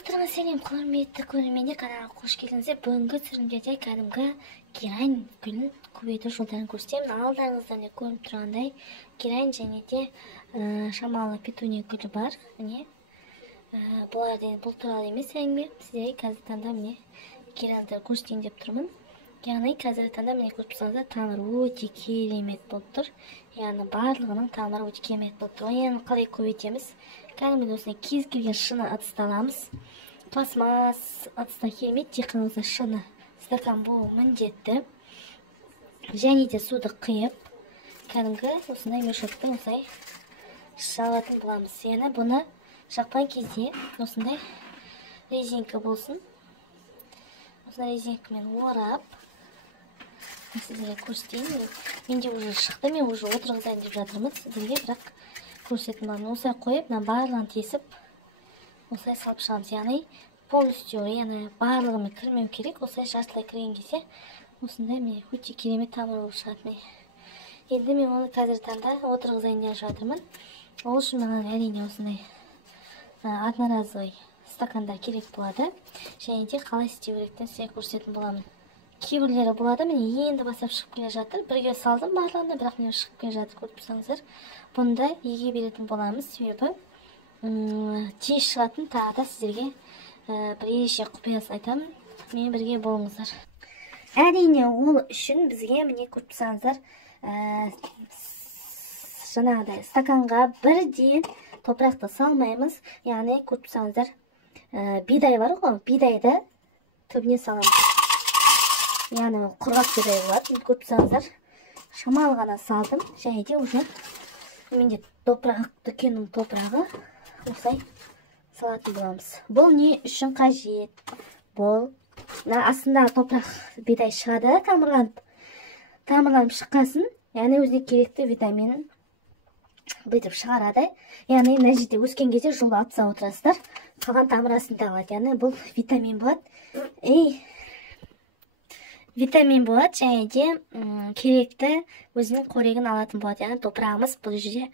Барлықтарыңа сәлем, құрметті көрермендер, каналға қош келдіңіздер. Бүгінгі түсірілімдерде кәдімгі герань гүлін көбейту жолдарын көрсетемін. Алдарыңызда міне көрініп тұрғандай герань және де шамалы петуния гүлі бар. Міне бұл туралы емес әңгіме. Сіздерге қазіргі таңда міне герандарды көрсетейін деп тұрмын. Яғни қазіргі таңда міне көріп тұрсаңыздар, тамыры өте керемет болып тұр. Яғни барлығының тамыры өте керемет болып тұр. Оны қалай көбейтеміз? Кәдімгі осындай кез келген шыны ыдысты аламыз. Пластмасс ыдыста келмейді, тек қана осы шыны стакан болуы міндетті. Және де суды құйып, кәдімгі осындай мешокпен осылай жағатын боламыз. Яғни бұны жаққан кезде осындай резинка болсын. Осындай резинкамен орап, сіздерге көрсетейін. Менде уже шықты, мен уже отырғызайын деп жатырмыз. Сіздерге бірақ көрсететін боламын. Осылай қойып, барлығын тесіп, осылай салып шығамыз. Яғни полностью, яғни барлығымен кірмеу керек. Осылай жартылай кірген кезде осындай мен өте керемет тамыр болып шығады. Енді мен оны қазіргі таңда отырғызайын деп жатырмын. Ол үшін маған әрине осындай одноразовый стакандар керек болады. Және де қалай істеу керектігін сізге көрсететін боламын. Кейбірлері болады, міне енді бастап шығып келе жатыр. Бірге салдым барлығында, бірақ міне шығып келе жатыр, көріп тұрсаңыздар. Бұнда еге беретін боламыз, себебі тез шығатын. Тағы да сіздерге бір ереже құпиясын айтамын. Мен бірге болыңыздар. Әрине ол үшін бізге міне көріп тұрсаңыздар, жаңағыдай стаканға бірден топырақты салмаймыз. Яғни көріп тұрсаңыздар, бидай бар ғой, бидайды түбіне саламыз. Яғни құрғақ бидай болады. Көріп тұрсаңыздар, шамалы ғана салдым. Және де уже менде дүкеннің топырағы осылай салатын боламыз. Бұл не үшін қажет? Бұл астында топырақ бидай шығады, тамырланып шыққасын, яғни өзіне керекті витаминін бүйтіп шығарады. Яғни мына жерде өскен кезде жұлып алып тастап отырасыздар, қалған тамыр астында қалады. Яғни бұл витамин болады. Витамин болады, және де керекті өзінің қорегін алатын болады. Яғни топырағымыз бұл жерде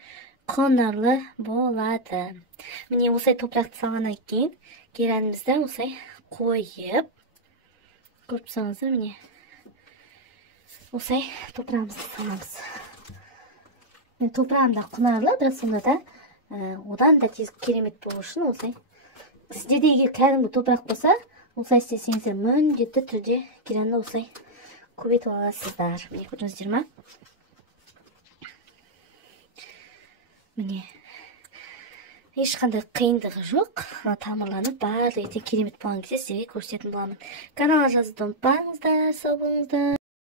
құнарлы болады. Міне осылай топырақты салғаннан кейін геранімізді осылай қойып, көріп тұрсаңыздар, міне осылай топырағымызды саламыз. Топырағым да құнарлы, бірақ сонда да одан да тез керемет болу үшін осылай. Сіздерде егер кәдімгі топырақ болса, осылай істесеңіздер міндетті түрде геранды осылай көбейтіп аласыздар. Міне көрдіңіздер ма? Міне ешқандай қиындығы жоқ. Тамырланып барлығы керемет болған кезде сіздерге көрсететін боламын. Каналға жазуды ұмытпаңыздар, сау болыңыздар.